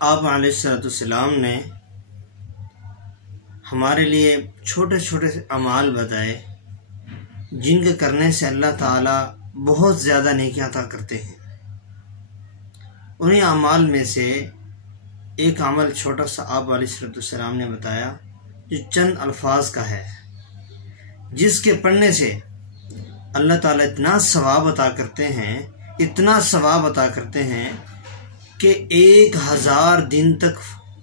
آپ علیہ نے ہمارے لیے چھوٹے چھوٹے اعمال بتائے جن کے کرنے سے اللہ تعالیٰ بہت زیادہ نیکیاں عطا کرتے ہیں۔ انہیں اعمال میں سے ایک عمل چھوٹا سا آپ علیہ السلام نے بتایا جو چند الفاظ کا ہے، جس کے پڑھنے سے اللہ تعالیٰ اتنا ثواب عطا کرتے ہیں، اتنا ثواب عطا کرتے ہیں کہ 1000 دن تک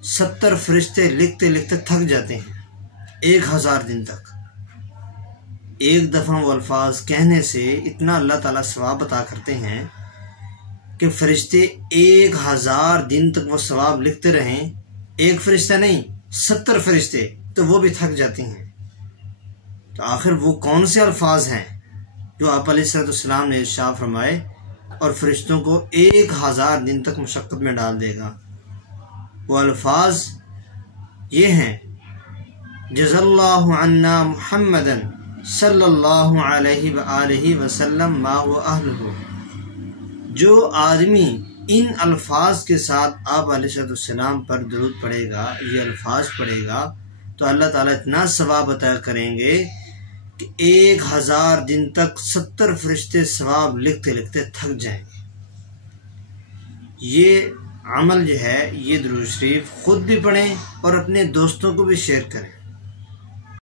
70 فرشتے لکھتے لکھتے تھک جاتے ہیں۔ 1000 دن تک ایک دفعہ وہ الفاظ کہنے سے اتنا اللہ تعالیٰ ثواب عطا کرتے ہیں کہ فرشتے 1000 دن تک وہ ثواب لکھتے رہیں۔ ایک فرشتہ نہیں، 70 فرشتے، تو وہ بھی تھک جاتے ہیں۔ تو آخر وہ کون سے الفاظ ہیں جو آپ علیہ السلام نے ارشاد فرمائے اور فرشتوں کو 1000 دن تک مشقت میں ڈال دے گا؟ وہ الفاظ یہ ہیں: جزا اللہ عنا محمدا صلی اللہ علیہ وآلہ وسلم ما هو اہلہ۔ جو آدمی ان الفاظ کے ساتھ آپ علیہ السلام پر درود پڑھے گا، یہ الفاظ پڑھے گا، تو اللہ تعالیٰ اتنا ثواب عطا کریں گے کہ 1000 دن تک 70 فرشتے ثواب لکھتے لکھتے تھک جائیں گے۔ یہ عمل جو ہے، یہ درود شریف خود بھی پڑھیں اور اپنے دوستوں کو بھی شیئر کریں۔